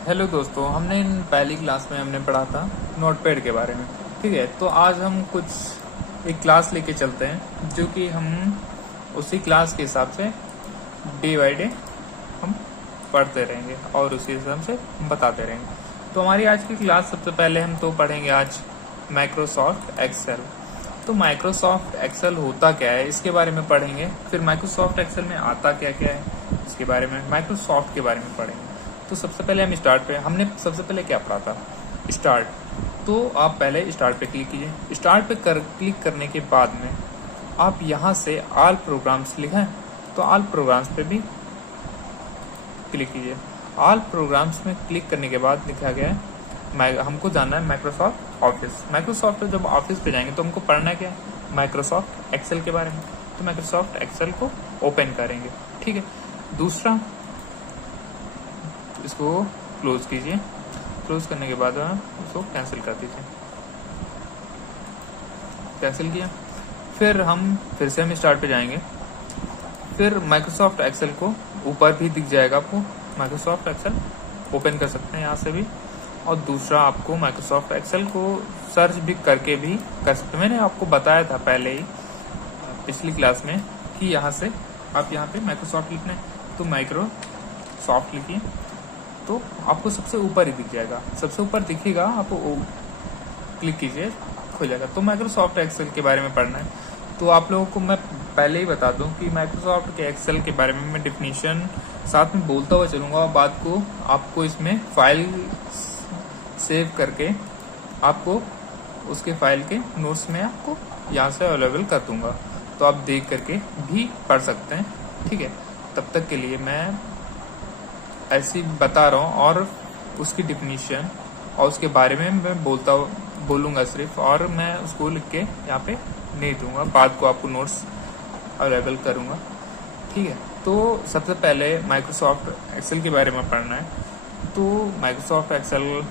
Hello दोस्तों, हमने इन पहली क्लास में हमने पढ़ा था नोटपैड के बारे में। ठीक है, तो आज हम कुछ एक क्लास लेके चलते हैं जो कि हम उसी क्लास के हिसाब से डे बाई डे हम पढ़ते रहेंगे और उसी हिसाब से हम बताते रहेंगे। तो हमारी आज की क्लास सबसे पहले हम तो पढ़ेंगे आज माइक्रोसॉफ्ट एक्सेल। तो माइक्रोसॉफ्ट एक्सेल होता क्या है इसके बारे में पढ़ेंगे, फिर माइक्रोसॉफ्ट एक्सेल में आता क्या क्या है इसके बारे में, माइक्रोसॉफ्ट के बारे में पढ़ेंगे। तो सबसे पहले हम स्टार्ट पे, हमने सबसे पहले क्या पढ़ा था, स्टार्ट। तो आप पहले स्टार्ट पे क्लिक कीजिए। स्टार्ट पे क्लिक करने के बाद में आप यहाँ से ऑल प्रोग्राम्स लिखें, तो ऑल प्रोग्राम्स पे भी क्लिक कीजिए। ऑल प्रोग्राम्स में क्लिक करने के बाद लिखा गया है हमको जानना है माइक्रोसॉफ्ट ऑफिस। माइक्रोसॉफ्ट जब ऑफिस पे जाएंगे तो हमको पढ़ना क्या है, माइक्रोसॉफ्ट एक्सेल के बारे में। तो माइक्रोसॉफ्ट एक्सेल को ओपन करेंगे। ठीक है, दूसरा इसको क्लोज कीजिए। क्लोज करने के बाद इसको कैंसिल कर दीजिए। कैंसिल किया, फिर से हम स्टार्ट पे जाएंगे। फिर माइक्रोसॉफ्ट एक्सेल को ऊपर भी दिख जाएगा आपको, माइक्रोसॉफ्ट एक्सेल ओपन कर सकते हैं यहाँ से भी। और दूसरा आपको माइक्रोसॉफ्ट एक्सेल को सर्च भी करके भी कर सकते हैं। मैंने आपको बताया था पहले ही पिछली क्लास में कि यहाँ से आप यहाँ पे माइक्रोसॉफ्ट लिखना है, तो माइक्रोसॉफ्ट लिखिए तो आपको सबसे ऊपर ही दिख जाएगा। सबसे ऊपर दिखेगा, आपको क्लिक कीजिए, खुल जाएगा। तो माइक्रोसॉफ्ट एक्सेल के बारे में पढ़ना है। तो आप लोगों को मैं पहले ही बता दूं कि माइक्रोसॉफ्ट के एक्सेल के बारे में मैं डिफिनीशन साथ में बोलता हुआ चलूंगा और बात को आपको इसमें फाइल सेव करके आपको उसके फाइल के नोट्स में आपको यहाँ से अवेलेबल कर दूंगा, तो आप देख करके भी पढ़ सकते हैं। ठीक है, तब तक के लिए मैं ऐसे ही बता रहा हूँ और उसकी डिफिनीशन और उसके बारे में मैं बोलूँगा सिर्फ, और मैं उसको लिख के यहाँ पे नहीं दूंगा, बाद को आपको नोट्स अवेलेबल करूँगा। ठीक है, तो सबसे पहले माइक्रोसॉफ्ट एक्सेल के बारे में पढ़ना है। तो माइक्रोसॉफ्ट एक्सेल,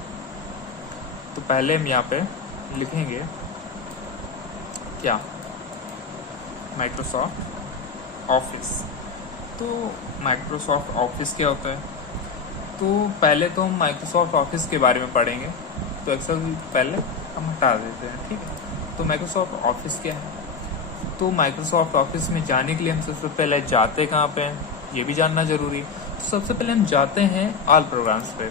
तो पहले हम यहाँ पे लिखेंगे क्या, माइक्रोसॉफ्ट ऑफिस। तो माइक्रोसॉफ्ट ऑफिस क्या होता है, तो पहले तो हम माइक्रोसॉफ्ट ऑफिस के बारे में पढ़ेंगे। तो एक्सेल पहले हम हटा देते हैं। ठीक है, तो माइक्रोसॉफ्ट ऑफिस क्या है। तो माइक्रोसॉफ्ट ऑफिस में जाने के लिए हम सबसे पहले जाते कहाँ पे हैं, ये भी जानना जरूरी है। तो सबसे पहले हम जाते हैं ऑल प्रोग्राम्स पे।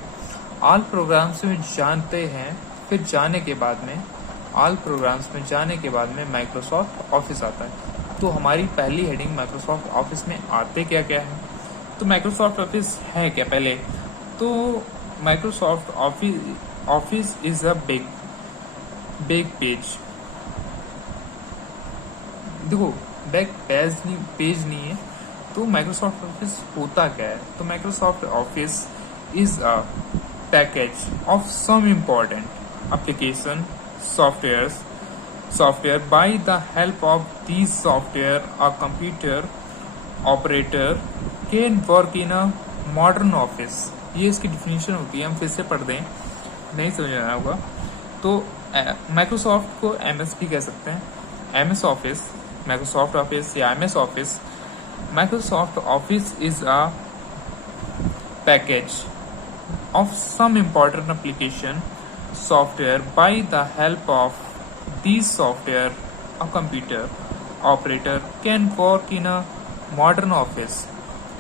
ऑल प्रोग्राम्स में जानते हैं, फिर जाने के बाद में ऑल प्रोग्राम्स में जाने के बाद में माइक्रोसॉफ्ट ऑफिस आता है। तो हमारी पहली हेडिंग माइक्रोसॉफ्ट ऑफिस में आते क्या क्या है। तो माइक्रोसॉफ्ट ऑफिस है क्या पहले, तो Microsoft Office is a big page. देखो, बैक पेज नहीं है। तो माइक्रोसॉफ्ट ऑफिस होता क्या है, तो Microsoft Office is a package of some important application software by the help of these software a computer operator can work in a modern office। ये इसकी डिफिनीशन होती है, हम फिर से पढ़ दें, नहीं समझ आया होगा। तो माइक्रोसॉफ्ट को एमएस भी कह सकते हैं, एमएस ऑफिस, माइक्रोसॉफ्ट ऑफिस या MS office. Microsoft Office is a package of some important application software by the help of these software a computer operator can work in a modern office।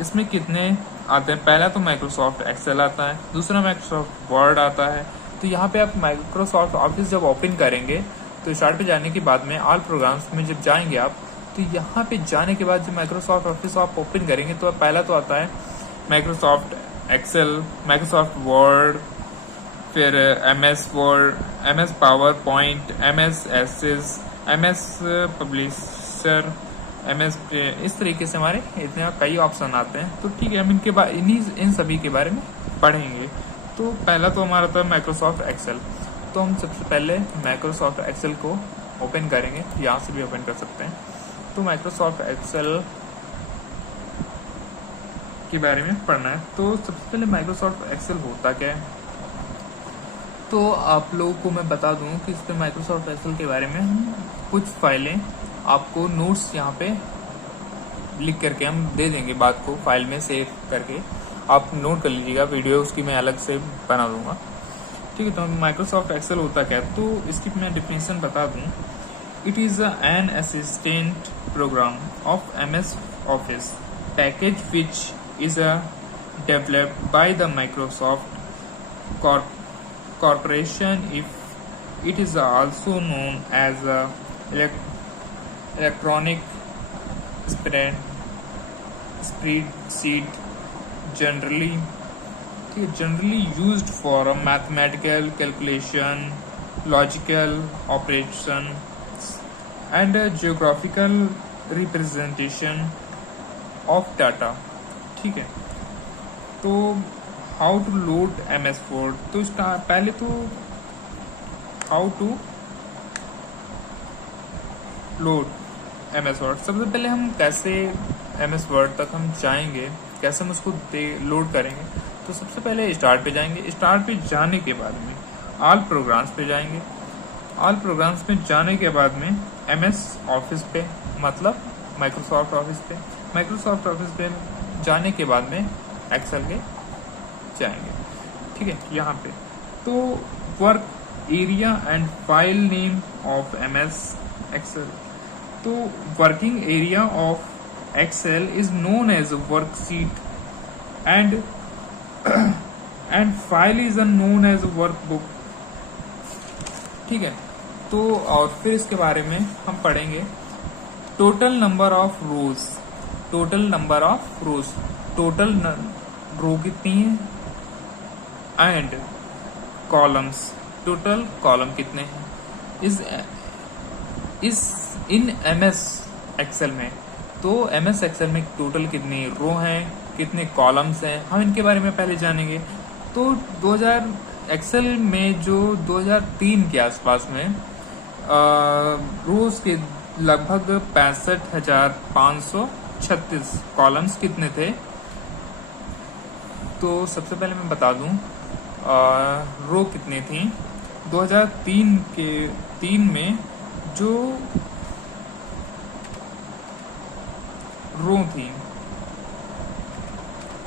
इसमें कितने आते हैं, पहला तो Microsoft Excel आता है, दूसरा माइक्रोसॉफ्ट वर्ड आता है। तो यहाँ पे आप माइक्रोसॉफ्ट ऑफिस जब ओपन करेंगे तो स्टार्ट पे जाने के बाद में ऑल प्रोग्राम्स में जब जाएंगे आप, तो यहाँ पे जाने के बाद जब माइक्रोसॉफ्ट ऑफिस आप ओपन करेंगे तो पहला तो आता है माइक्रोसॉफ्ट एक्सेल, माइक्रोसॉफ्ट वर्ड, फिर MS Word, MS PowerPoint, MS Access, MS Publisher, MS, इस तरीके से हमारे इतने कई ऑप्शन आते हैं। तो ठीक है, हम इनके बाद इन सभी के बारे में पढ़ेंगे। तो पहला तो हमारा था माइक्रोसॉफ्ट एक्सेल। तो हम सबसे पहले माइक्रोसॉफ्ट एक्सेल को ओपन करेंगे, यहाँ से भी ओपन कर सकते हैं। तो माइक्रोसॉफ्ट एक्सेल के बारे में पढ़ना है। तो सबसे पहले माइक्रोसॉफ्ट एक्सेल होता क्या है, तो आप लोगों को मैं बता दूं कि इस पे माइक्रोसॉफ्ट एक्सेल के बारे में हम कुछ फाइलें आपको नोट्स यहाँ पे लिख करके हम दे देंगे, बात को फाइल में सेव करके। आप नोट कर लीजिएगा, वीडियो उसकी मैं अलग से बना दूंगा, ठीक है। तो माइक्रोसॉफ्ट एक्सेल होता क्या है, तो इसकी मैं डिफिनेशन बता दूं। It is an assistant program of MS Office package which is developed by the Microsoft Corporation. If it is also known as a electronic spreadsheet, generally used for a mathematical calculation, logical operations, and a geographical representation of data, ठीक है। तो how to load MS Word, तो पहले तो how to load MS Word, सबसे पहले हम कैसे MS Word तक हम जाएंगे, कैसे हम उसको लोड करेंगे। तो सबसे पहले स्टार्ट पे जाएंगे। स्टार्ट पे जाने के बाद में ऑल प्रोग्राम्स पे जाएंगे। ऑल प्रोग्राम्स पे जाने के बाद में MS ऑफिस पे, मतलब माइक्रोसॉफ्ट ऑफिस पे, माइक्रोसॉफ्ट ऑफिस पे जाने के बाद में एक्सेल के जाएंगे, ठीक है। यहाँ पे तो work area and file name of MS Excel, तो working area of Excel is known as worksheet and file is known as workbook, ठीक है। तो और फिर इसके बारे में हम पढ़ेंगे। Total number of rows, total number of rows, total row कितनी है, एंड कॉलम्स, टोटल कॉलम कितने हैं इस इन MS एक्सेल में। तो MS एक्सेल में टोटल कितनी रो हैं, कितने कॉलम्स हैं, हम इनके बारे में पहले जानेंगे। तो 2000 एक्सेल में जो 2003 के आसपास में रोज के लगभग 65,536 कॉलम्स कितने थे। तो सबसे पहले मैं बता दूं रो कितनी थी। 2003 में जो रो थी,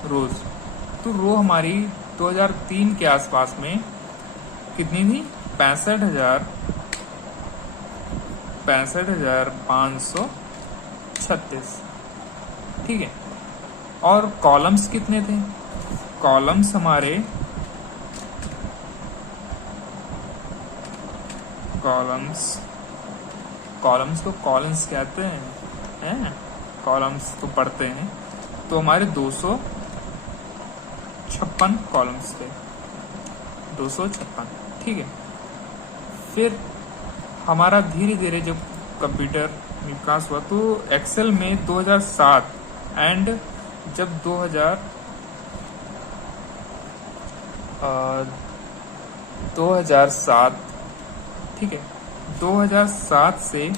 रोज, तो रो हमारी 2003 के आसपास में कितनी थी, 65,536, ठीक है। और कॉलम्स कितने थे, कॉलम्स हमारे कॉलम्स को कॉलम्स कहते हैं, कॉलम्स को पढ़ते हैं। तो हमारे 256 कॉलम्स थे, 256, ठीक है। फिर हमारा धीरे धीरे जब कंप्यूटर विकास हुआ तो एक्सेल में 2007 एंड जब 2007, ठीक है, 2007 से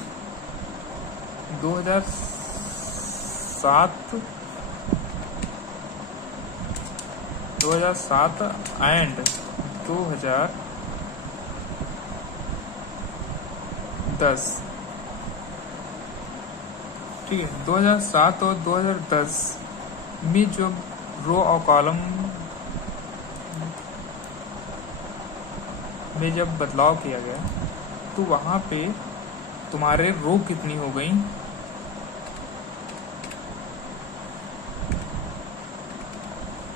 2007 एंड 2010, ठीक है। 2007 और 2010 में जो रो और कॉलम में जब बदलाव किया गया तो वहां पे तुम्हारे रो कितनी हो गई,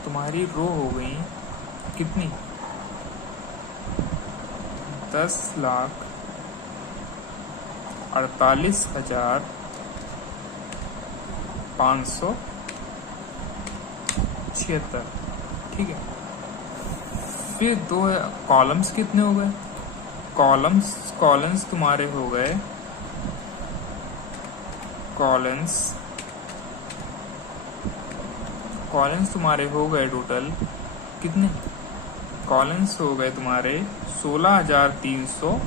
तुम्हारी रो हो गई कितनी, 10,48,576, ठीक है। फिर दो कॉलम्स कितने हो गए, कॉलम्स तुम्हारे हो गए, कॉलम्स तुम्हारे हो गए टोटल कितने, कॉलम्स हो गए तुम्हारे 16,384,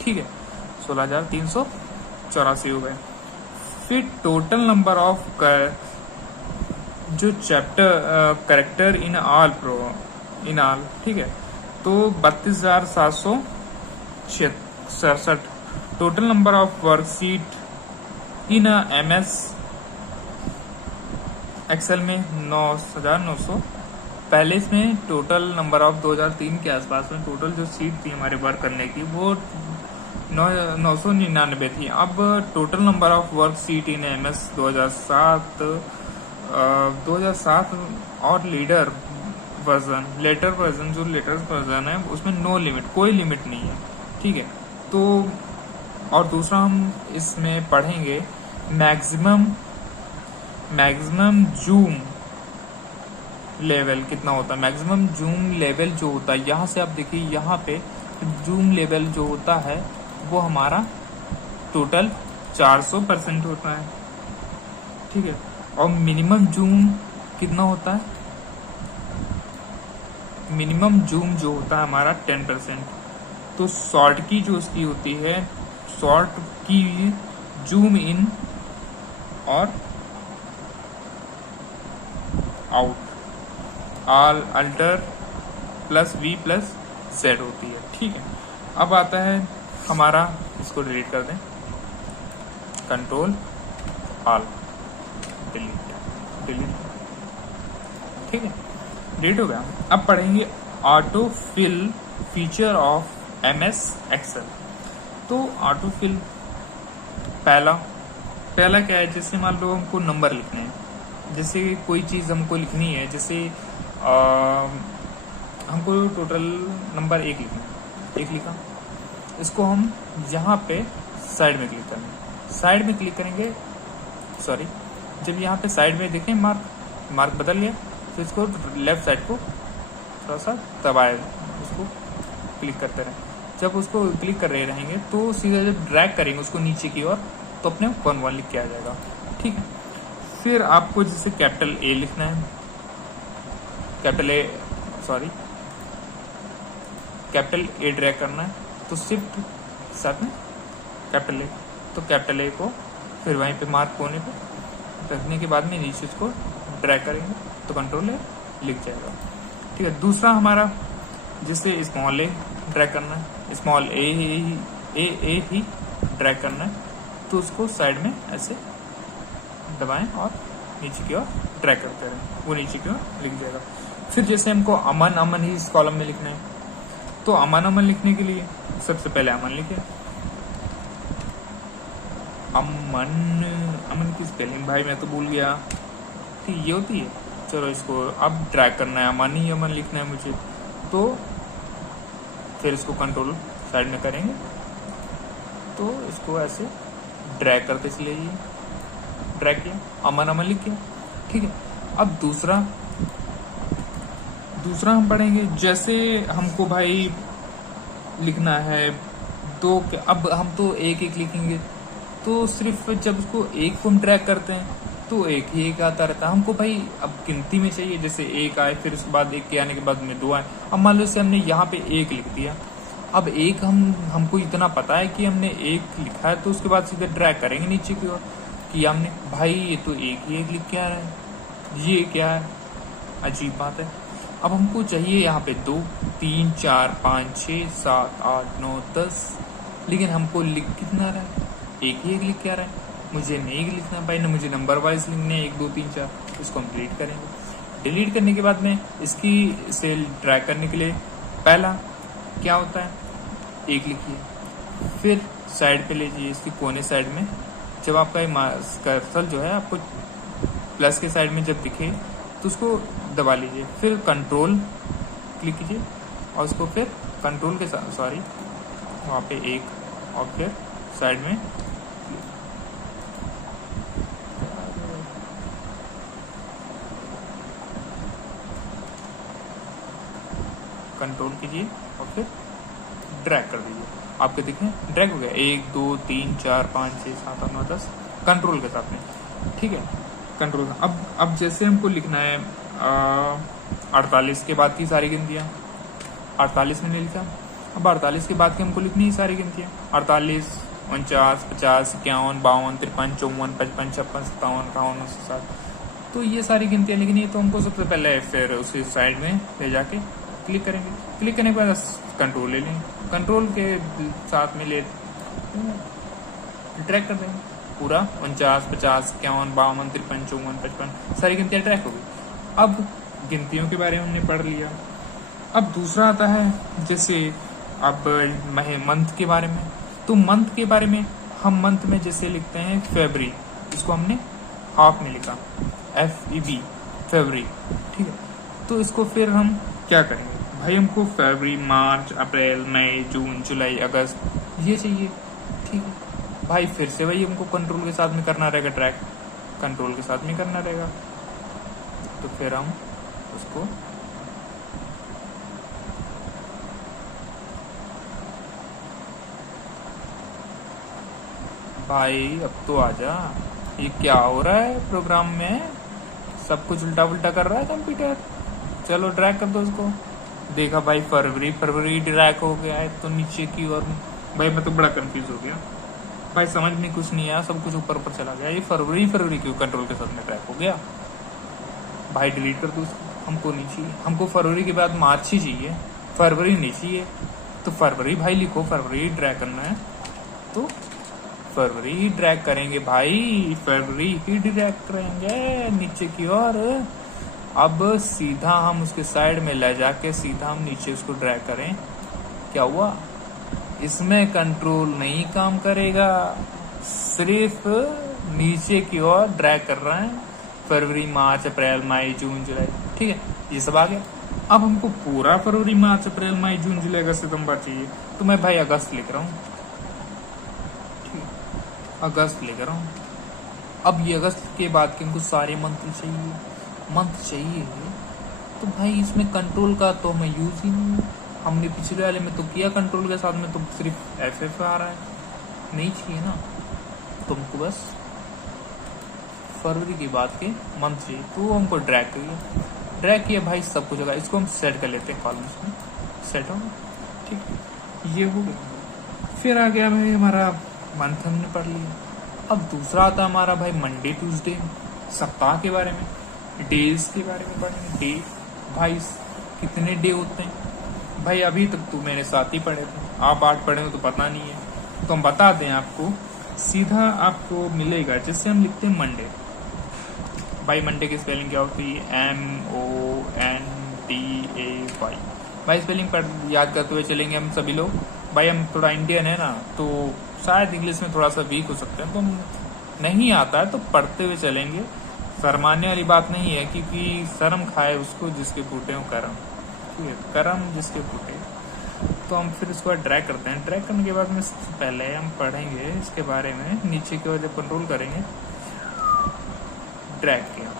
ठीक है, 16,384 हो गए। फिर टोटल नंबर ऑफ जो चैप्टर करेक्टर इन ऑल, ठीक है, तो 32,767। Total number of worksheet in MS Excel में 9900 पहले इसमें टोटल नंबर ऑफ 2003 के आसपास में टोटल जो सीट थी हमारे वर्क करने की वो 999 थी। अब total number of work seat in MS 2007 और लेटर वर्जन जो लेटेस्ट वर्जन है उसमें नो लिमिट, कोई लिमिट नहीं है, ठीक है। तो और दूसरा हम इसमें पढ़ेंगे मैक्सिमम जूम लेवल कितना होता है। मैक्सिमम जूम लेवल जो होता है, यहाँ से आप देखिए यहाँ पे जूम लेवल जो होता है वो हमारा टोटल 400% होता है, ठीक है। और मिनिमम जूम कितना होता है, मिनिमम जूम जो होता है हमारा 10%। तो शॉर्ट की जो उसकी होती है, शॉर्ट की जूम इन और out all alter plus V plus Z होती है, ठीक है। अब आता है हमारा, इसको डिलीट कर दें, कंट्रोल ऑल डिलीट, ठीक है, डिलीट हो गया। अब पढ़ेंगे auto fill feature of MS Excel. तो ऑटो फिल पहला क्या है, जैसे मान लो हमको नंबर लिखने हैं, जैसे कोई चीज़ हमको लिखनी है, जैसे हमको टोटल नंबर 1 लिखना है, 1 लिखा, इसको हम यहाँ पे साइड में क्लिक करेंगे, साइड में क्लिक करेंगे, सॉरी, जब यहाँ पे साइड में देखें मार्क बदल गया, तो इसको लेफ्ट साइड को थोड़ा सा दबाए, उसको क्लिक करते रहें। जब उसको क्लिक कर रहे रहेंगे तो सीधा जब ड्रैग करेंगे उसको नीचे की ओर तो अपने 1 लिख के आ जाएगा, ठीक है। फिर आपको जैसे कैपिटल A लिखना है, कैपिटल A ड्रैग करना है, तो शिफ्ट साथ में कैपिटल A, तो कैपिटल A को फिर वहीं पे मार्क कोने पे रखने के बाद में नीचे इसको ड्रैग करेंगे तो कंट्रोल A लिख जाएगा, ठीक है। दूसरा हमारा जिससे स्मॉल A ड्रैग करना है, स्मॉल A ही ड्रैग करना है, तो उसको साइड में ऐसे दबाएं और नीचे की ओर ड्रैग करते रहें, वो नीचे की ओर लिख जाएगा। फिर जैसे हमको अमन ही इस कॉलम में लिखना है, तो अमन लिखने के लिए सबसे पहले अमन लिखे, अमन की स्पेलिंग भाई मैं तो भूल गया, ठीक ये होती है। चलो इसको अब ड्रैग करना है, अमन लिखना है मुझे, तो फिर इसको कंट्रोल साइड में करेंगे तो इसको ऐसे ड्रैग करते चले जाइए, ड्रैग किया, अमन लिख किया, ठीक है। अब दूसरा हम पढ़ेंगे, जैसे हमको भाई लिखना है तो अब हम तो एक लिखेंगे, तो सिर्फ जब उसको एक को हम ड्रैग करते हैं तो एक ही आता रहता है। हमको भाई अब गिनती में चाहिए, जैसे 1 आए, फिर उसके बाद 1 के आने के बाद में 2 आए। अब मान लो से हमने यहाँ पे 1 लिख दिया, अब 1 हमको इतना पता है कि हमने 1 लिखा है, तो उसके बाद सीधे ड्रैग करेंगे नीचे की ओर कि हमने भाई ये तो 1 लिख के आ रहा है, ये क्या है, अजीब बात है। अब हमको चाहिए यहाँ पे 2, 3, 4, 5, 6, 7, 8, 9, 10, लेकिन हमको लिख कितना रहा है, 1 लिख के आ रहा है। मुझे नहीं लिखना भाई, ना मुझे नंबर वाइज लिखने 1, 2, 3, 4, इसको हम डिलीट करेंगे। डिलीट करने के बाद में इसकी सेल ड्रैग करने के लिए पहला क्या होता है, 1 लिखिए, फिर साइड पे ले जाइए, इसकी कोने साइड में, जब आपका कर्सर जो है आपको प्लस के साइड में जब दिखे तो उसको दबा लीजिए, फिर कंट्रोल क्लिक कीजिए और उसको फिर कंट्रोल के साथ वहाँ पे 1 और फिर साइड में कंट्रोल कीजिए और फिर ड्रैग कर दीजिए, आपके दिखें ड्रैग हो गया, 1, 2, 3, 4, 5, 6, 7, 8, 9, 10 कंट्रोल के साथ में, ठीक है। कंट्रोल अब जैसे हमको लिखना है 48 के बाद की सारी गिनतियाँ, 48 में नहीं लिखा, अब 48 के बाद की हमको लिखनी है सारी गिनतियाँ, 48, 49, 50, 51, 52, 53, 54, 55, 56, 57, 58, 59, तो ये सारी गिनतियाँ लिखनी है। तो हमको सबसे पहले फिर उसी साइड में ले जाके क्लिक करेंगे, क्लिक करने के बाद कंट्रोल ले लेंगे, कंट्रोल के साथ में ले ड्रैग कर देंगे, पूरा 49, 50, 51, 52, 53, 54, 55 सारी गिनतियां ट्रैक हो गई। अब गिनतियों के बारे में हमने पढ़ लिया। अब दूसरा आता है जैसे अब मंथ के बारे में। तो मंथ के बारे में हम मंथ में जैसे लिखते हैं फरवरी, इसको हमने हाफ में लिखा FEB फरवरी, ठीक है। तो इसको फिर हम क्या करेंगे भाई, हमको फरवरी, मार्च, अप्रैल, मई, जून, जुलाई, अगस्त ये चाहिए, ठीक है भाई। फिर से वही हमको कंट्रोल के साथ में करना रहेगा, ट्रैक कंट्रोल के साथ में करना रहेगा। तो फिर हम उसको भाई अब तो आजा, ये क्या हो रहा है प्रोग्राम में, सब कुछ उल्टा पुल्टा कर रहा है कंप्यूटर। चलो ड्रैग कर दो उसको। देखा भाई फरवरी ड्रैग हो गया है तो नीचे की ओर। भाई मैं तो बड़ा कंफ्यूज हो गया भाई, समझ में कुछ नहीं आया, सब कुछ ऊपर ऊपर चला गया। ये फरवरी क्यों कंट्रोल के साथ में ट्रैक हो गया भाई, डिलीट कर दो उसको, हमको नहीं चाहिए। हमको फरवरी के बाद मार्च ही चाहिए, फरवरी नहीं चाहिए। तो फरवरी भाई लिखो, फरवरी ड्रैग करना है तो फरवरी ही ड्रैग करेंगे भाई, फरवरी ही ड्रैग करेंगे नीचे की ओर। अब सीधा हम उसके साइड में ले जाके सीधा हम नीचे उसको ड्रैग करें, क्या हुआ, इसमें कंट्रोल नहीं काम करेगा, सिर्फ नीचे की ओर ड्रैग कर रहा है। फरवरी, मार्च, अप्रैल, मई, जून, जुलाई, ठीक है, ये सब आ गया। अब हमको पूरा फरवरी, मार्च, अप्रैल, मई, जून, जुलाई, अगस्त, सितंबर चाहिए। तो मैं भाई अगस्त लिख रहा हूँ, अगस्त लिख रहा हूँ। अब ये अगस्त के बाद के हमको सारे मंथ चाहिए तो भाई इसमें कंट्रोल का तो हमें यूज ही नहीं। हमने पिछले वाले में तो किया कंट्रोल के साथ में, तो सिर्फ FF आ रहा है, नहीं चाहिए ना। तुमको बस फरवरी के बाद के मंथ चाहिए, तो हमको ड्रैग किया भाई, सब कुछ होगा। इसको हम सेट कर लेते हैं, कॉलम्स में सेट होगा, ठीक, ये हो गया। फिर आ गया भाई हमारा मंथ, हमने पढ़ लिया। अब दूसरा आता हमारा भाई मंडे ट्यूसडे, सप्ताह के बारे में, डेज के बारे में पढ़ेंगे। डे भाई कितने डे होते हैं भाई, अभी तक तो मेरे साथ ही पढ़े थे, आप 8 पढ़े हो तो पता नहीं है, तो हम बता दें आपको, सीधा आपको मिलेगा जैसे हम लिखते हैं मंडे। भाई मंडे की स्पेलिंग क्या होती है, MONDAY। भाई स्पेलिंग पर याद करते हुए चलेंगे हम सभी लोग। भाई हम थोड़ा इंडियन है ना, तो शायद इंग्लिश में थोड़ा सा वीक हो सकते हैं, तो नहीं आता है तो पढ़ते हुए चलेंगे। शर्माने वाली बात नहीं है, क्योंकि शर्म खाए उसको जिसके फूटे हो करम, ठीक है, करम जिसके फूटे। तो हम फिर इसको ड्रैग करते हैं। ड्रैग करने के बाद में सबसे पहले हम पढ़ेंगे इसके बारे में, नीचे की ओर जब कंट्रोल करेंगे ड्रैग किया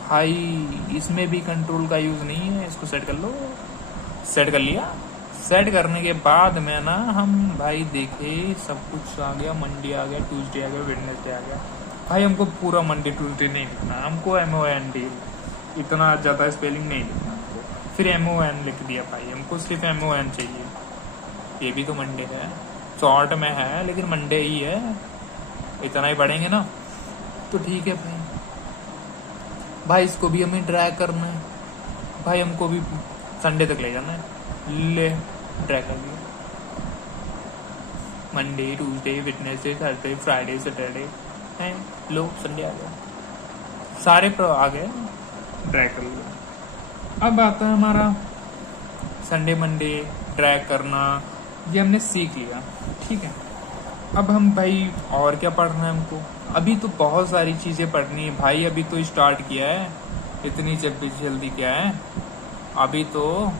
भाई, इसमें भी कंट्रोल का यूज नहीं है। इसको सेट कर लो, सेट कर लिया। सेट करने के बाद में ना हम भाई देखे सब कुछ आ गया, मंडे आ गया, ट्यूसडे आ गया, वेडनेसडे आ गया। भाई हमको पूरा मंडे ट्यूसडे नहीं लिखना, हमको MOND, इतना ज़्यादा स्पेलिंग नहीं लिखना हमको। फिर MON लिख दिया भाई, हमको सिर्फ MON चाहिए। ये भी तो मंडे है, शॉर्ट में है लेकिन मंडे ही है, इतना ही पढ़ेंगे ना, तो ठीक है भाई। भाई इसको भी हमें ड्रैग करना है भाई, हमको भी संडे तक ले जाना है, ले ड्रैग कर दिया। Monday, Tuesday, Wednesday, Thursday, Friday, Saturday है, लो संडे आ गया, सारे आ गए, ड्रैग कर लिया। अब आता है हमारा संडे मंडे ड्रैग करना, ये हमने सीख लिया, ठीक है। अब हम भाई और क्या पढ़ना है हमको, अभी तो बहुत सारी चीजें पढ़नी है भाई, अभी तो स्टार्ट किया है, इतनी जल्दी क्या है अभी तो।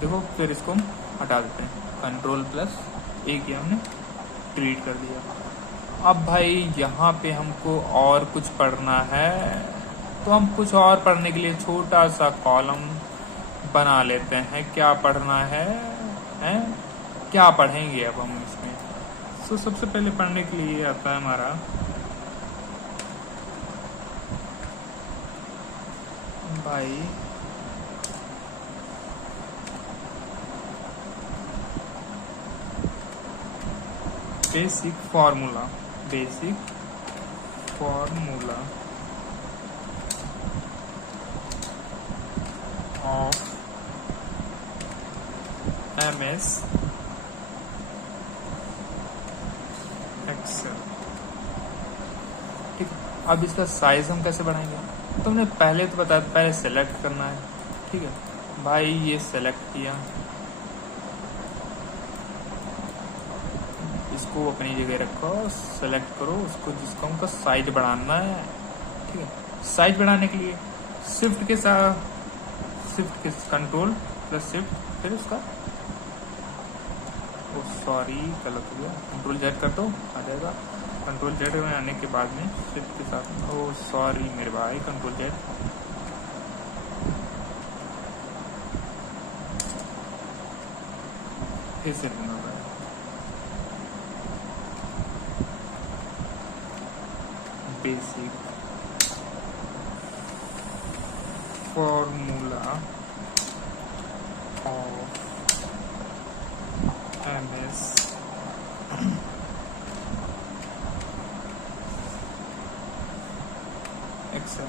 देखो फिर इसको हम हटा देते हैं, Ctrl+A किया हमने, डिलीट कर दिया। अब भाई यहाँ पे हमको और कुछ पढ़ना है, तो हम कुछ और पढ़ने के लिए छोटा सा कॉलम बना लेते हैं। क्या पढ़ना है, क्या पढ़ेंगे अब हम इसमें। तो सबसे पहले पढ़ने के लिए आता है हमारा भाई basic formula of MS Excel। अब इसका साइज हम कैसे बढ़ाएंगे? तो हमने पहले तो बताया, पहले सेलेक्ट करना है। ठीक है भाई, ये सेलेक्ट किया, इसको अपनी जगह रखो, सेलेक्ट करो उसको, जिसको हमको साइज बढ़ाना है। ठीक है, साइज बढ़ाने के लिए शिफ्ट के साथ, शिफ्ट के कंट्रोल प्लस शिफ्ट, फिर उसका सॉरी गलत हो गया, कंट्रोल जेड कर दो, आ जाएगा। कंट्रोल जेड में आने के बाद में शिफ्ट के साथ, ओ सॉरी मेरे भाई, कंट्रोल जेड, फिर से basic formula of MS Excel.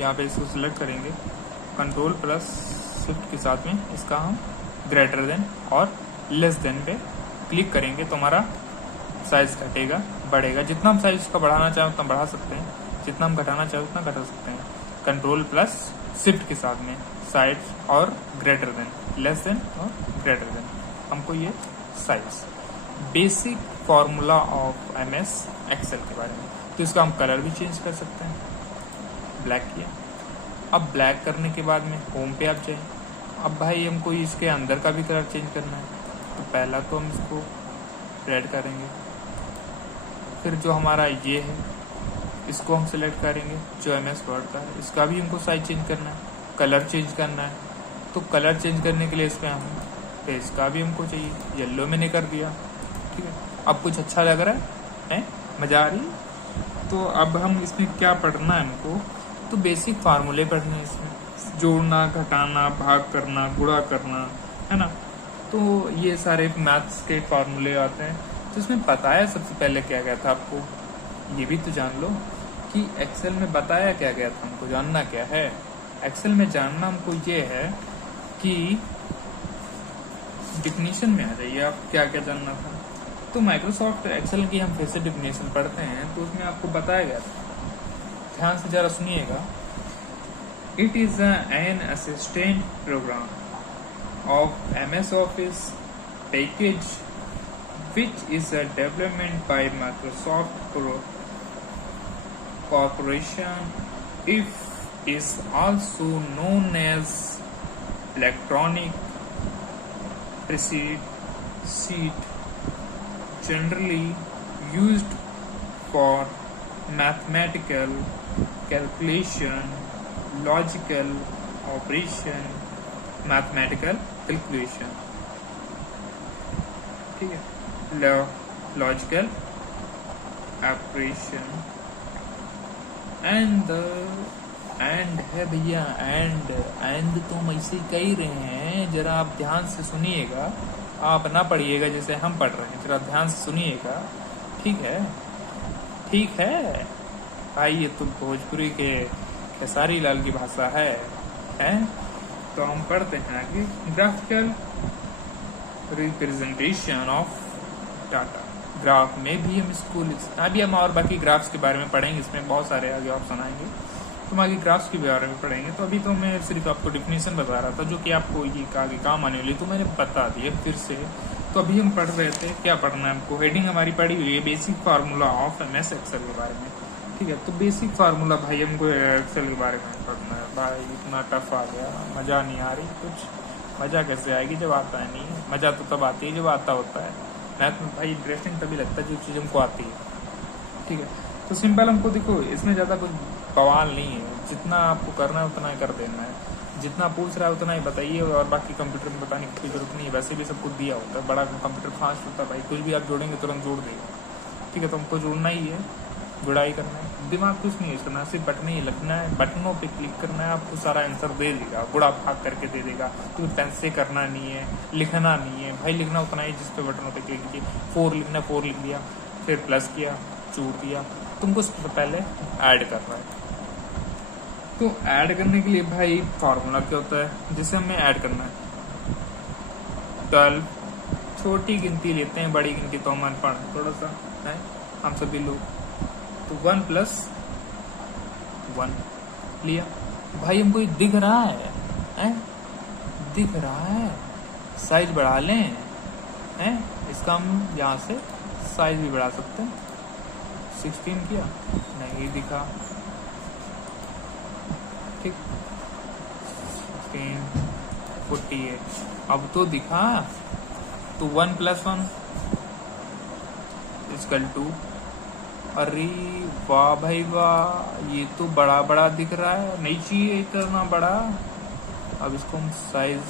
यहाँ पे इसको सिलेक्ट करेंगे, कंट्रोल प्लस शिफ्ट के साथ में इसका हम ग्रेटर देन और लेस देन पे क्लिक करेंगे तो हमारा साइज घटेगा बढ़ेगा। जितना हम साइज का बढ़ाना चाहें उतना बढ़ा सकते हैं, जितना हम घटाना चाहें उतना घटा सकते हैं। कंट्रोल प्लस शिफ्ट के साथ में साइज और ग्रेटर देन, लेस देन और ग्रेटर देन, हमको ये size. Basic formula of MS Excel के बारे में। तो इसका हम कलर भी चेंज कर सकते हैं, ब्लैक किया। अब ब्लैक करने के बाद में होम पे आप जाए। अब भाई हमको इसके अंदर का भी कलर चेंज करना है, तो पहला तो हम इसको रेड करेंगे, फिर जो हमारा ये है इसको हम सिलेक्ट करेंगे, जो MS वर्ड का है, इसका भी हमको साइज चेंज करना है, कलर चेंज करना है। तो कलर चेंज करने के लिए इसमें हम पेज का भी हमको चाहिए, येलो मैंने कर दिया। ठीक है, अब कुछ अच्छा लग रहा है, मजा आ रही है। तो अब हम इसमें क्या पढ़ना है हमको, तो बेसिक फार्मूले पढ़ने हैं इसमें, जोड़ना, घटाना, भाग करना, गुणा करना, है ना। तो ये सारे मैथ्स के फार्मूले आते हैं। तो इसमें बताया सबसे पहले क्या गया था आपको, ये भी तो जान लो कि एक्सेल में बताया क्या गया था। हमको जानना क्या है एक्सेल में, जानना हमको ये है कि डिफिनीशन में आ जाइए आप, क्या क्या जानना था। तो माइक्रोसॉफ्ट एक्सेल की हम फिर से डिफिनीशन पढ़ते हैं, तो उसमें आपको बताया गया था, ध्यान से जरा सुनिएगा। It is an assistant program of MS Office package which is a development by Microsoft Corporation. It is also known as electronic sheet, generally used for mathematical calculation, logical operation, mathematical calculation. ठीक है, logical operation and है भैया, and तो हम ऐसे कह रहे हैं, जरा आप ध्यान से सुनिएगा, आप ना पढ़िएगा जैसे हम पढ़ रहे हैं, जरा ध्यान से सुनिएगा। ठीक है, ठीक है भाई, ये तो भोजपुरी के खेसारी लाल की भाषा है? तो हम पढ़ते हैं आगे, graphical representation of data. Graph में भी हम इसको, अभी हम और बाकी ग्राफ्स के बारे में पढ़ेंगे, इसमें बहुत सारे आगे ऑप्शन आएंगे, तो हम आगे ग्राफ्स के बारे में पढ़ेंगे। तो अभी तो मैं सिर्फ आपको डिफिनीशन बता रहा था, जो कि आपको ये आगे काम आने वाली, तो मैंने बता दिया फिर से। तो अभी हम पढ़ रहे थे, क्या पढ़ना है हमको, हेडिंग हमारी पढ़ी हुई है basic formula of MS Excel के बारे में। ठीक है, तो बेसिक फार्मूला भाई हमको एक्सेल के बारे में पढ़ना है। भाई इतना टफ आ गया, मजा नहीं आ रही कुछ। मजा कैसे आएगी जब आता है नहीं, मजा तो तब आती है जब आता होता है। मैथ में भाई इंटरेस्टिंग तभी लगता है जो चीज़ हमको आती है। ठीक है, तो सिंपल हमको देखो, इसमें ज़्यादा कुछ बवाल नहीं है, जितना आपको करना है उतना ही कर देना है, जितना पूछ रहा है उतना ही बताइए, और बाकी कंप्यूटर में बताने की कोई जरूरत नहीं है, वैसे भी सब कुछ दिया होता है। बड़ा कंप्यूटर फास्ट होता है भाई, कुछ भी आप जोड़ेंगे तुरंत जोड़ देगा। ठीक है, तो हमको जोड़ना ही है, गुड़ाई करना है, दिमाग कुछ नहीं यूज करना, सिर्फ बटन ही लिखना है, बटनों पे क्लिक करना है, आपको सारा आंसर दे देगा, गुड़ा भाग करके दे देगा। तो पेन से करना नहीं है, लिखना नहीं है भाई, लिखना उतना ही जिस पे बटनों पे क्लिक किए, 4 लिखना, 4 लिख दिया, फिर प्लस किया, जोड़ दिया। तुमको सबसे पहले ऐड करना है। तो ऐड करने के लिए भाई फार्मूला क्या होता है, जिसे हमें ऐड करना है 12, छोटी गिनती लेते हैं, बड़ी गिनती तो हम अनपढ़ थोड़ा सा है हम सभी लोग। तो 1 + 1 लिया। भाई हमको ये दिख रहा है? दिख रहा है। साइज बढ़ा लें हैं, इसका हम यहाँ से साइज भी बढ़ा सकते हैं। 16 किया, नहीं दिखा, ठीक। 16, 48 अब तो दिखा। तो 1 + 1 = 2। अरे वाह भाई वाह, ये तो बड़ा बड़ा दिख रहा है, नहीं चाहिए इतना बड़ा। अब इसको हम साइज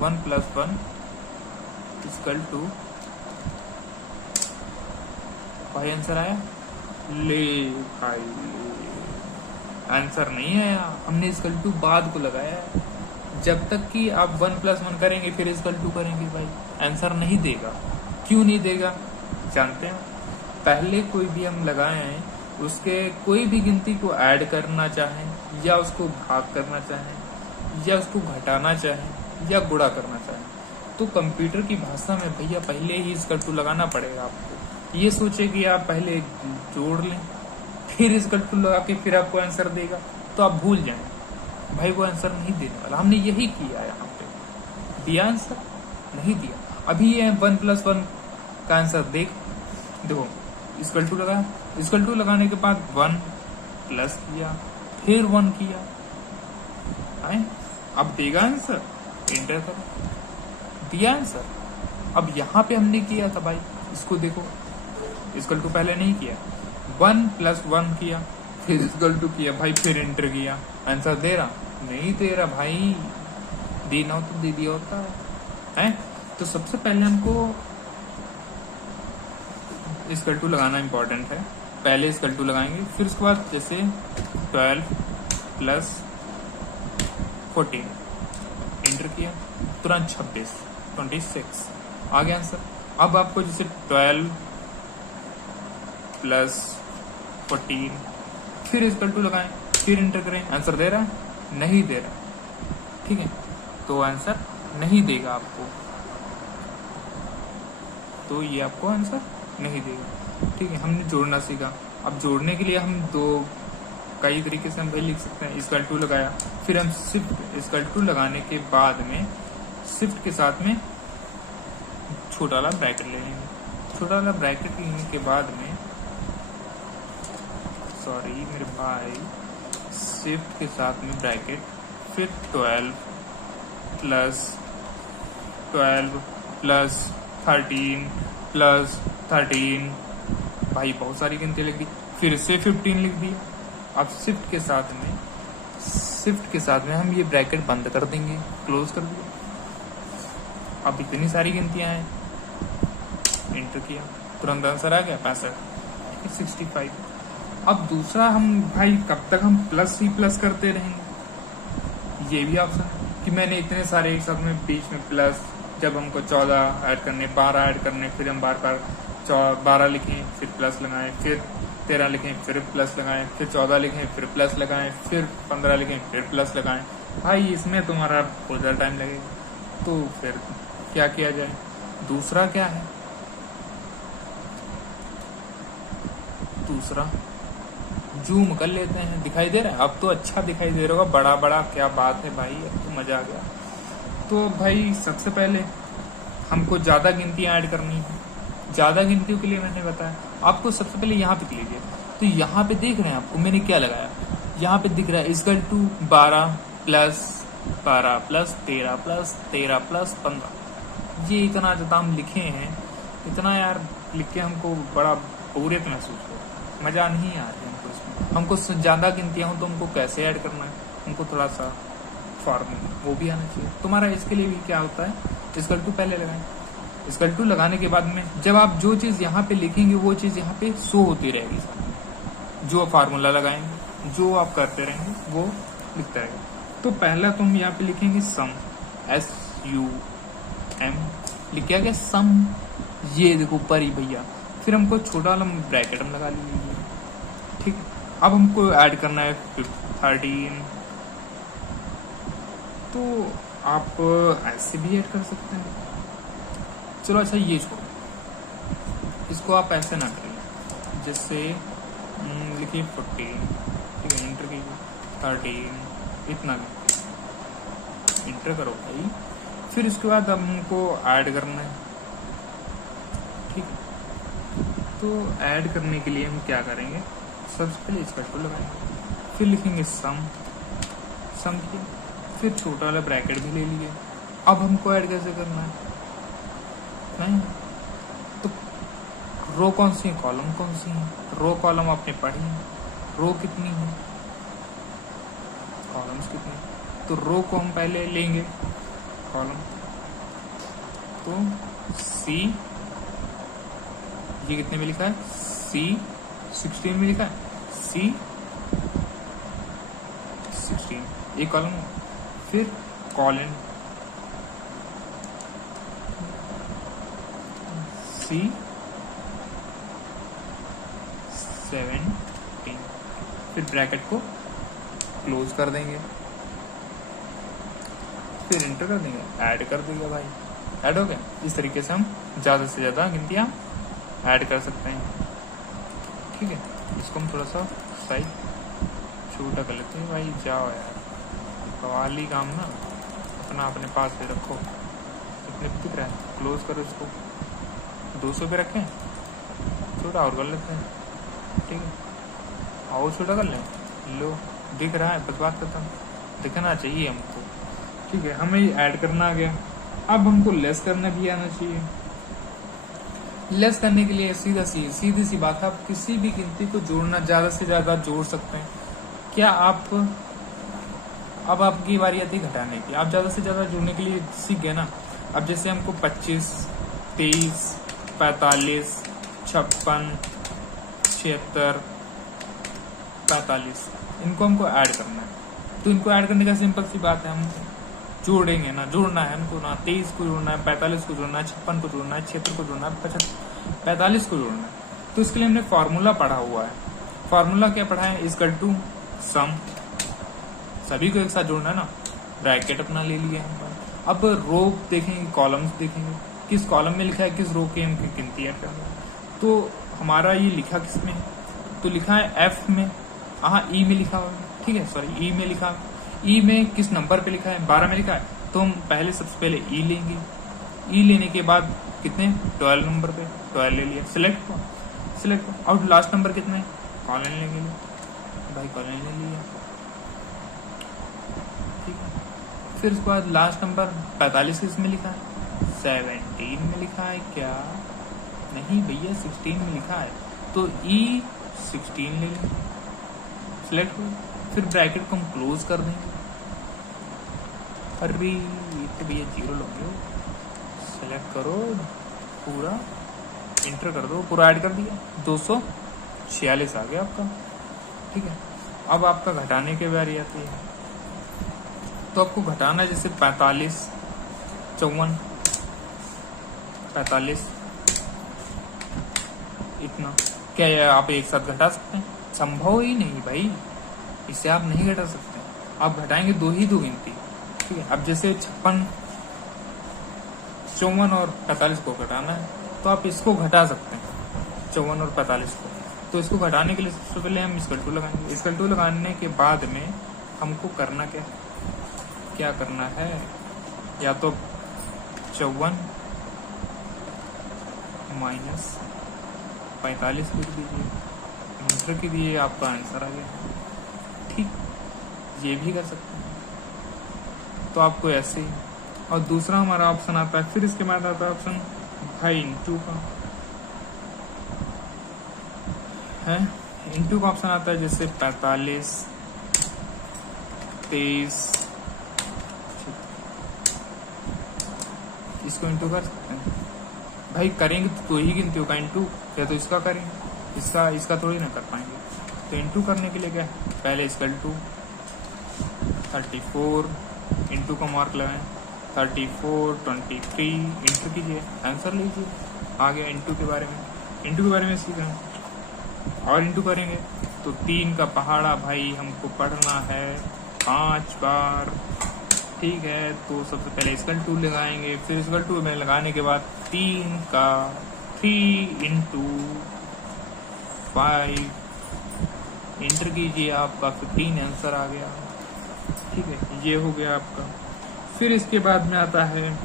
1 + 1 = 2। भाई आंसर आया? ले भाई आंसर नहीं आया, हमने = बाद को लगाया है। जब तक कि आप 1 + 1 करेंगे फिर = करेंगे भाई, आंसर नहीं देगा। क्यों नहीं देगा जानते हैं? पहले कोई भी हम लगाए हैं, उसके कोई भी गिनती को ऐड करना चाहें या उसको भाग करना चाहें या उसको घटाना चाहें या गुणा करना चाहें, तो कंप्यूटर की भाषा में भैया पहले ही = लगाना पड़ेगा आपको। ये सोचे कि आप पहले जोड़ लें फिर = लगा के फिर आपको आंसर देगा, तो आप भूल जाएं भाई, वो आंसर नहीं देने वाला। हमने यही किया यहाँ पे, दिया आंसर नहीं दिया। अभी ये 1 + 1 का आंसर देखो, = लगा, = लगाने के बाद 1 प्लस किया, फिर 1 किया है, अब देगा आंसर। एंटर करो, दिया आंसर। अब यहाँ पे हमने किया था भाई, इसको देखो, = पहले नहीं किया, 1 + 1 किया, फिर = किया भाई, फिर एंटर किया, आंसर दे रहा? नहीं दे रहा भाई, देना हो तो दे दिया होता है। तो सबसे पहले हमको = लगाना इंपॉर्टेंट है। पहले = लगाएंगे, फिर उसके बाद जैसे 12 + 14 एंटर किया, तुरंत 26 आ गया आंसर। अब आपको जैसे 12 + 14 फिर = लगाएं, फिर एंटर करें, आंसर दे रहा है? नहीं दे रहा, ठीक है। तो आंसर नहीं देगा आपको, तो ये आपको आंसर नहीं देगा, ठीक है। हमने जोड़ना सीखा। अब जोड़ने के लिए हम कई तरीके से हम भाई लिख सकते हैं। = लगाया, फिर हम शिफ्ट = लगाने के बाद में शिफ्ट के साथ में छोटा वाला ब्रैकेट ले लेंगे। छोटा वाला ब्रैकेट लेने के बाद में, सॉरी मेरे भाई, शिफ्ट के साथ में ब्रैकेट, फिर 12 + 13 + 13 भाई बहुत सारी गिनती लिख दी, फिर से 15 लिख दिया। अब शिफ्ट के साथ में हम ये ब्रैकेट बंद कर देंगे, क्लोज कर दिया। अब इतनी सारी गिनतियां हैं, एंटर किया, तुरंत आंसर आ गया 65, 65। अब दूसरा हम भाई कब तक हम प्लस ही प्लस करते रहेंगे? ये भी ऑप्शन कि मैंने इतने सारे एक साथ में बीच में प्लस, जब हमको 14 ऐड करने, 12 ऐड करने, फिर हम बार 12 लिखें, फिर प्लस लगाएं, फिर 13 लिखें, फिर प्लस लगाएं, फिर 14 लिखें, फिर प्लस लगाएं, फिर 15 लिखें, फिर प्लस लगाएं। भाई इसमें तुम्हारा बहुत ज़्यादा टाइम लगेगा, तो फिर क्या किया जाए? दूसरा क्या है? दूसरा जूम कर लेते हैं, दिखाई दे रहा है? अब तो अच्छा दिखाई दे रहा होगा, बड़ा बड़ा, क्या बात है भाई, अब तो मजा आ गया। तो भाई सबसे पहले हमको ज़्यादा गिनतियाँ ऐड करनी है। ज़्यादा गिनतियों के लिए मैंने बताया आपको, सबसे पहले यहाँ पे क्लिक कीजिए। तो यहाँ पे देख रहे हैं आपको मैंने क्या लगाया, यहाँ पे दिख रहा है = 12 + 12 + 13 + 13 + 15। ये इतना ज़्यादा हम लिखे हैं, इतना यार लिख के हमको बड़ा बोरियत महसूस हो, मज़ा नहीं आ रही हमको इसमें। हमको ज़्यादा गिनतियाँ हो तो हमको कैसे ऐड करना है, हमको थोड़ा सा फॉर्मूला वो भी आना चाहिए। तुम्हारा इसके लिए भी क्या होता है, = पहले लगाएं। = लगाने के बाद में जब आप जो चीज़ यहाँ पे लिखेंगे वो चीज़ यहाँ पे शो होती रहेगी सामने। जो फार्मूला लगाएंगे, जो आप करते रहेंगे वो लिखता रहेगा। तो पहला तुम यहाँ पे लिखेंगे सम, SUM लिख के आ गया सम, ये देखो ऊपर ही भैया। फिर हमको छोटा वाला ब्रैकेट हम लगा लीजिए, ठीक। अब हमको ऐड करना है 13, तो आप ऐसे भी ऐड कर सकते हैं, चलो अच्छा ये छोड़ो, इसको आप ऐसे ना करिए, जैसे लिखिए 14, ठीक है, इंटर कीजिए 13, इतना इंटर करो भाई। फिर इसके बाद हमको ऐड करना है, ठीक है। तो ऐड करने के लिए हम क्या करेंगे, सबसे पहले इसका टू लगाएंगे, फिर लिखेंगे सम किया, फिर छोटा वाला ब्रैकेट भी ले लिए। अब हमको ऐड कैसे करना है, नहीं तो रो कौन सी है, कॉलम कौन सी है, रो कॉलम आपने पढ़ी है, रो कितनी है, कॉलम्स कितने, तो रो को हम पहले लेंगे कॉलम, तो सी, ये कितने में लिखा है, सी 16 में लिखा है, सी 16 एक कॉलम, फिर कॉलन सी 17, फिर ब्रैकेट को क्लोज कर देंगे, फिर इंटर कर देंगे, ऐड कर देंगे भाई, ऐड हो गया। इस तरीके से हम ज़्यादा से ज़्यादा गिनतियाँ ऐड कर सकते हैं, ठीक है। इसको हम थोड़ा सा साइज छोटा कर लेते हैं भाई, जाओ यार कवाली काम ना अपना अपने पास पे रखो, कितने दिख रहा है, क्लोज करो इसको, 200 पे रखें, छोटा और कर लेते हैं, ठीक है, और छोटा कर लें, लो दिख रहा है, बस बात खत्म, दिखना चाहिए हमको, ठीक है। हमें ऐड करना आ गया, अब हमको लेस करना भी आना चाहिए। लेस करने के लिए सीधी सी बात है, आप किसी भी गिनती को जोड़ना ज़्यादा से ज़्यादा जोड़ सकते हैं। क्या आप, अब आपकी बारी आती है घटाने की, आप ज़्यादा से ज़्यादा जोड़ने के लिए सीख गए ना। अब जैसे हमको 25, 23, 45, 56, 76, 45 इनको हमको ऐड करना है। तो इनको ऐड करने का सिंपल सी बात है, हम जोड़ेंगे ना, जोड़ना है हमको ना, 23 को जोड़ना है, 45 को जोड़ना है, 56 को जोड़ना है, 76 को जोड़ना है, 45 को जोड़ना है। तो इसके लिए हमने फार्मूला पढ़ा हुआ है। फार्मूला क्या पढ़ा है, इक्वल टू सम, सभी को एक साथ जोड़ना है ना, ब्रैकेट अपना ले लिए हम। अब रो देखेंगे, कॉलम्स देखेंगे, किस कॉलम में लिखा है, किस रो की हमकी गिनती ऐड करना है। तो हमारा ये लिखा किस में है, तो लिखा है एफ में, हाँ ई में लिखा हुआ है, ठीक है, सॉरी ई में लिखा, ई में किस नंबर पे लिखा है, 12 में लिखा है, तो हम पहले सबसे पहले ई लेंगे, ई लेने के बाद कितने, 12 नंबर पे 12 ले लिया, सिलेक्ट और लास्ट नंबर कितने, कॉलन लेंगे भाई, कॉलन ले लिया, ठीक है। फिर उसके बाद लास्ट नंबर 45 किस में लिखा है, 17 में लिखा है क्या, नहीं भैया 16 में लिखा है, तो ई 16 ले लें, सिलेक्ट हो, फिर ब्रैकेट को हम क्लोज कर देंगे, अरे ये तो भैया 0 लोगे, सेलेक्ट करो पूरा, इंटर कर दो, पूरा ऐड कर दिया, 246 आ गया आपका, ठीक है। अब आपका घटाने के बारी आती है, तो आपको घटाना है, जैसे 45, 54, 45 इतना, क्या आप एक साथ घटा सकते हैं, संभव ही नहीं भाई, इसे आप नहीं घटा सकते, आप घटाएंगे दो गिनती, ठीक है। अब जैसे 56, 54 और 45 को घटाना है, तो आप इसको घटा सकते हैं, 54 और 45 को। तो इसको घटाने के लिए सबसे पहले हम इक्वल टू लगाएंगे, इक्वल टू लगाने के बाद में हमको करना क्या करना है, या तो 54 माइनस 45 लिख दीजिए, इंटर की दिए, आपका आंसर आ गया, ठीक, ये भी कर सकते हैं। तो आपको ऐसे ही, और दूसरा हमारा ऑप्शन आता है, फिर इसके बाद आता है ऑप्शन भाई इंटू का है, इंटू का ऑप्शन आता है, जैसे 45, 23, इसको इंटू कर सकते हैं भाई, करेंगे तो ही गिनती होगा इंटू, या तो इसका करेंगे, इसका थोड़ी ना कर पाएंगे। तो इंटू करने के लिए क्या, पहले इक्वल टू 34, इंटू का मार्क लगाएं, 34, 23, इंटू कीजिए, आंसर लीजिए, आ गया। इंटू के बारे में सीख रहे हैं, और इंटू करेंगे तो 3 का पहाड़ा भाई हमको पढ़ना है 5 बार, ठीक है, तो सबसे पहले स्क्वायर 2 लगाएंगे, फिर स्क्वायर 2 में लगाने के बाद 3 का 3 इंटू 5 इंटर कीजिए, आपका 15 आंसर आ गया। ठीक है, ये हो गया आपका। फिर इसके बाद में आता है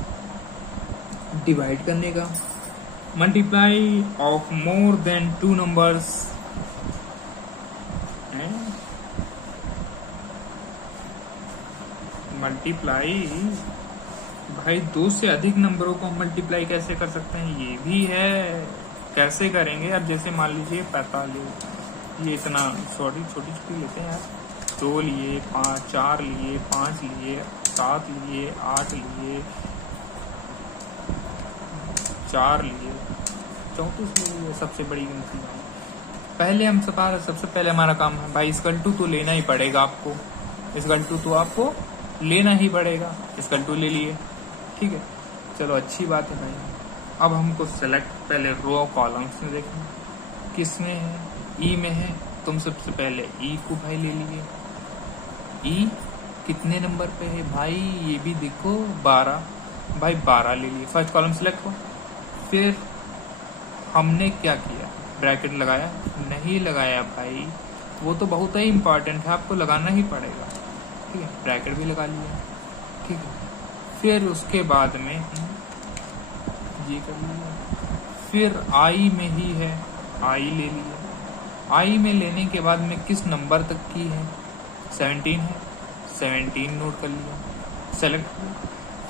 डिवाइड करने का, multiply of more than 2 numbers, multiply भाई 2 से अधिक नंबरों को मल्टीप्लाई कैसे कर सकते हैं, ये भी है। कैसे करेंगे, अब जैसे मान लीजिए 45, ये इतना छोटी छोटी लेते हैं यार, 2 लिए, 5, 4 लिए, 5 लिए, 7 लिए, 8 लिए, 4 लिए, 34 लिए, सबसे बड़ी गिनती। पहले हम सबसे पहले हमारा काम है भाई स्क्वायर 2 तो लेना ही पड़ेगा आपको, स्क्वायर 2 तो आपको लेना ही पड़ेगा, स्क्वायर 2 ले लिए। ठीक है, चलो अच्छी बात है भाई। अब हमको सेलेक्ट पहले रो कॉलम्स में देखना किस में है, ई में है, तुम सबसे पहले ई को भाई ले लिए। ई कितने नंबर पे है भाई, ये भी देखो 12, भाई 12 ले लिए, फर्स्ट कॉलम सेलेक्ट हुआ। फिर हमने क्या किया, ब्रैकेट लगाया, नहीं लगाया भाई, वो तो बहुत ही इंपॉर्टेंट है, आपको लगाना ही पड़ेगा। ठीक है, ब्रैकेट भी लगा लिया। ठीक है, फिर उसके बाद में ये कर लिया, फिर आई में ही है, आई ले लिया। आई में लेने के बाद में किस नंबर तक की है, 17 है, 17 नोट कर लिया, सेलेक्ट किया।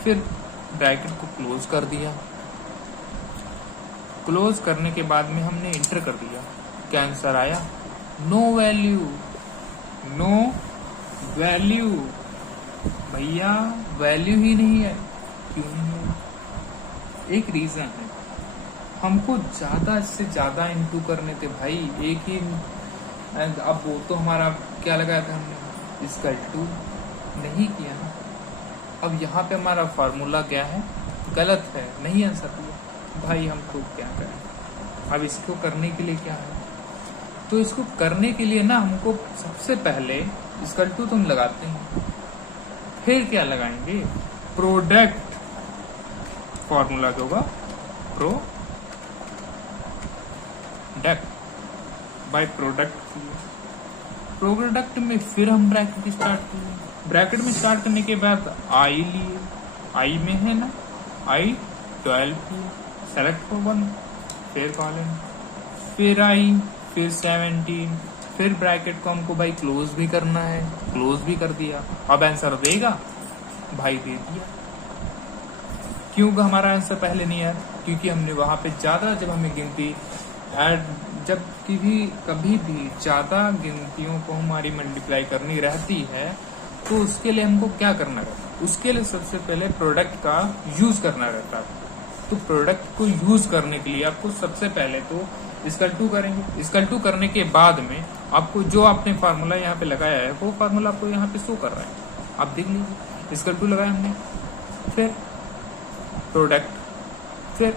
फिर ब्रैकेट को क्लोज कर दिया, क्लोज करने के बाद में हमने इंटर कर दिया। क्या आंसर आया, नो वैल्यू, नो वैल्यू। भैया वैल्यू ही नहीं है, क्यों नहीं है, एक रीजन है, हमको ज्यादा से ज्यादा इंटू करने थे भाई, एक ही। अब वो तो हमारा क्या लगाया था हमने, स्क्वायर 2 नहीं किया ना। अब यहाँ पे हमारा फार्मूला क्या है, गलत है, नहीं आंसर दिया भाई, हमको क्या करें। अब इसको करने के लिए क्या है, तो इसको करने के लिए ना हमको सबसे पहले स्क्वायर 2 तो हम लगाते हैं, फिर क्या लगाएंगे, प्रोडक्ट, फॉर्मूला क्या होगा, प्रोडक्ट, बाय प्रोडक्ट। प्रोडक्ट में फिर हम ब्रैकेट स्टार्ट किए, ब्रैकेट में स्टार्ट करने के बाद आई लिए, आई में है ना, आई 12 किए, सेलेक्ट फॉर 1, फिर कॉलन, फिर आई, फिर 17, फिर ब्रैकेट को हमको भाई क्लोज भी करना है, क्लोज भी कर दिया। अब आंसर देगा भाई, दे दिया। क्यों हमारा आंसर पहले नहीं आया, क्योंकि हमने वहां पे ज्यादा, जब हमें गिनती ऐड, जब कभी भी ज्यादा गिनतियों को हमारी मल्टीप्लाई करनी रहती है, तो उसके लिए हमको क्या करना रहता है, उसके लिए सबसे पहले प्रोडक्ट का यूज करना रहता है। तो प्रोडक्ट को यूज करने के लिए आपको सबसे पहले तो स्क्वायर 2 करेंगे, स्क्वायर 2 करने के बाद में आपको जो आपने फार्मूला यहाँ पे लगाया है, वो फार्मूला आपको यहाँ पे शो कर रहा है, आप देख लीजिए। स्क्वायर 2 लगाया हमने, फिर प्रोडक्ट, फिर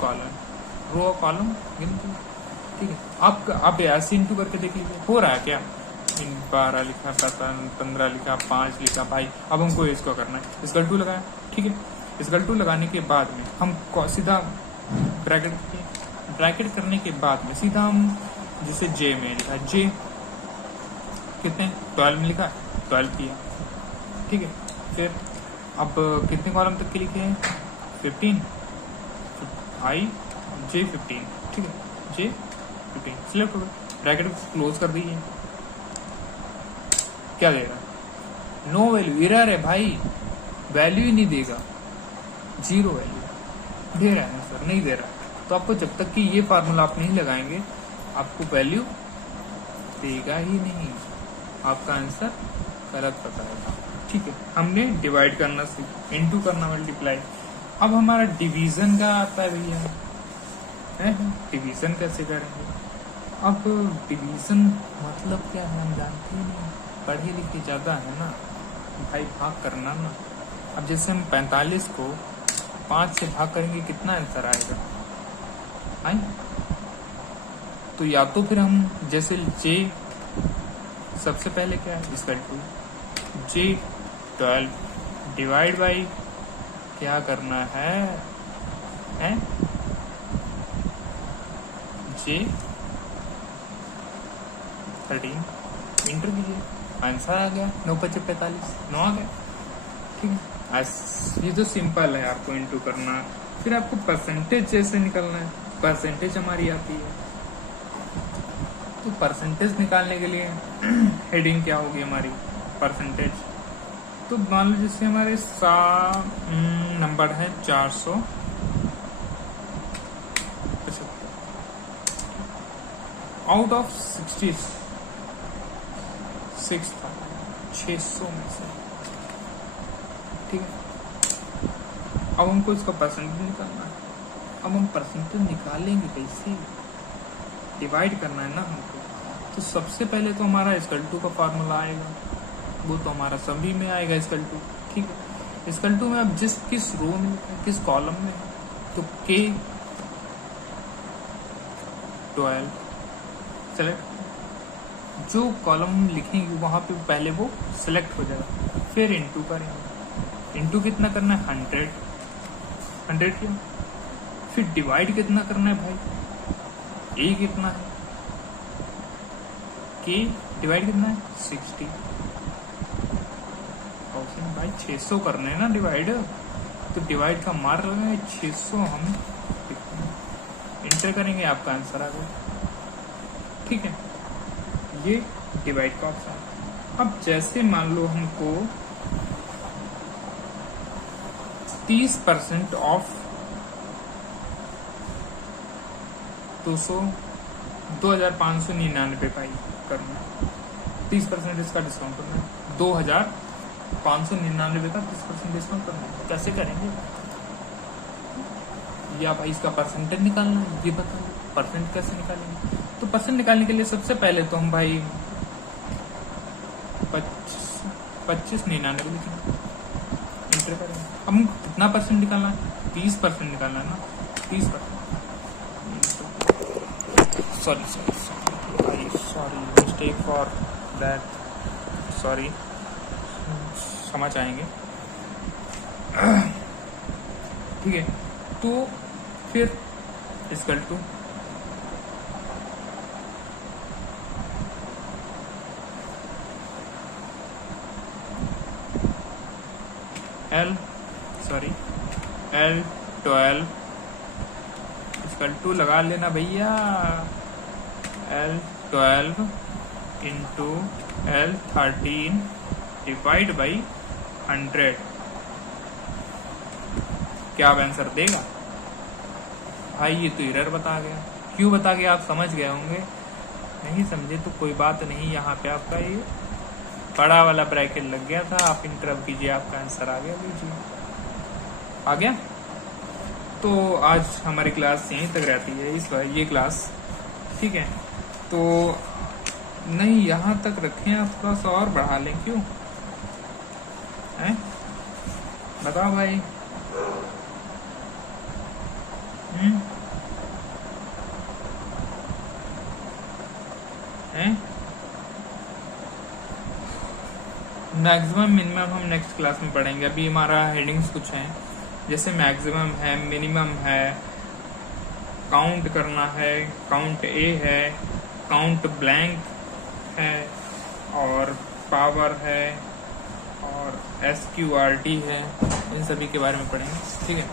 कॉलम, रो कॉलम गिनती। ठीक है, आप ऐसे इंटू करके देख लीजिए हो रहा है क्या, 12 लिखा, 15 लिखा, 5 लिखा भाई। अब हमको इसको करना है, स्क्वायर 2 लगाया। ठीक है, स्क्वायर 2 लगाने के बाद में हम सीधा ब्रैकेट करने के बाद में सीधा हम जैसे जे में लिखा, जे कितने 12 में लिखा, 12 किया। ठीक है, फिर अब कितने कॉलम तक के लिखे हैं, 15, आई जे 15। ठीक है, जे 15 सिलेक्ट हो गया, ब्रैकेट को क्लोज कर दीजिए। क्या दे रहा है, नो वैल्यू, एरर है भाई, वैल्यू ही नहीं देगा, 0 वैल्यू दे रहा है सर, नहीं दे रहा। तो आपको जब तक कि ये फार्मूला आप नहीं लगाएंगे, आपको वैल्यू देगा ही नहीं, आपका आंसर गलत बताएगा। ठीक है, हमने डिवाइड करना सीखा, इनटू करना, मल्टीप्लाई। अब हमारा डिवीजन का आता है भैया, डिवीजन कैसे करेंगे। अब डिवीजन मतलब क्या है हम जानते ही नहीं, पढ़े लिखे ज्यादा है ना भाई, भाग करना ना। अब जैसे हम 45 को 5 से भाग करेंगे, कितना आंसर आएगा, आई। तो या तो फिर हम जैसे जे सबसे पहले क्या है, स्क्वायर 2, जे 12, डिवाइड बाई क्या करना है J 13 इंटर कीजिए, आंसर आ गया 9×5=45, 9 आ गया। ठीक है, ये तो सिंपल है, आपको इंटू करना। फिर आपको परसेंटेज जैसे निकालना है, परसेंटेज हमारी आती है। तो परसेंटेज निकालने के लिए हेडिंग क्या होगी हमारी, परसेंटेज। तो मान लो जैसे हमारे नंबर है 475, आउट ऑफ 600 में से। ठीक है, अब हमको इसका परसेंटेज निकालना है। अब हम परसेंटेज निकालेंगे कैसे, डिवाइड करना है ना हमको। तो सबसे पहले तो हमारा =2 का फॉर्मूला आएगा, वो तो हमारा सभी में आएगा =2। ठीक है, =2 में अब किस रो में किस कॉलम में, तो K 12 सेलेक्ट, जो कॉलम हम लिखेंगे वहां पे पहले वो सिलेक्ट हो जाएगा। फिर इंटू करेंगे, इंटू कितना करना है 100 किया। फिर डिवाइड कितना करना है भाई, A कितना है, K डिवाइड कितना है 60। भाई 600 करने हैं ना डिवाइड, तो डिवाइड का मार्क लगाएंगे 600, हम इंटर करेंगे, आपका आंसर आ गया। ठीक है, ये डिवाइड का ऑप्शन। अब जैसे मान लो हमको 30% ऑफ 2599 पाई करना है, 30% इसका डिस्काउंट करना है, 2599 का 30% डिस्काउंट करना है। कैसे करेंगे, या भाई इसका परसेंटेज निकालना है, ये बता दो परसेंट कैसे निकालेंगे। तो परसेंट निकालने के लिए सबसे पहले तो हम भाई 2599 लिखेंगे, इंटर करेंगे। अब हमको कितना परसेंट निकालना है, 30% निकालना है ना, 30%। Sorry mistake for that, sorry, समझ आएंगे। ठीक है, तो फिर =2 L12 =2 लगा लेना भैया, L12 into L13 divide by 100। क्या आप आंसर देगा भाई, ये तो एरर बता गया। क्यों बता गया आप समझ गए होंगे, नहीं समझे तो कोई बात नहीं, यहाँ पे आपका ये बड़ा वाला ब्रैकेट लग गया था, आप इंटरप्ट कीजिए, आपका आंसर आ गया, लीजिए आ गया। तो आज हमारी क्लास यहीं तक रहती है, इस बार ये क्लास। ठीक है, तो नहीं यहाँ तक रखें, आप थोड़ा सा और बढ़ा लें, क्यों है बताओ भाई। मैक्सिमम मिनिमम हम नेक्स्ट क्लास में पढ़ेंगे। अभी हमारा हेडिंग्स कुछ हैं, जैसे मैक्सिमम है, मिनिमम है, काउंट करना है, काउंट ए है, काउंट ब्लैंक है, और पावर है, और SQRT है, इन सभी के बारे में पढ़ेंगे। ठीक है।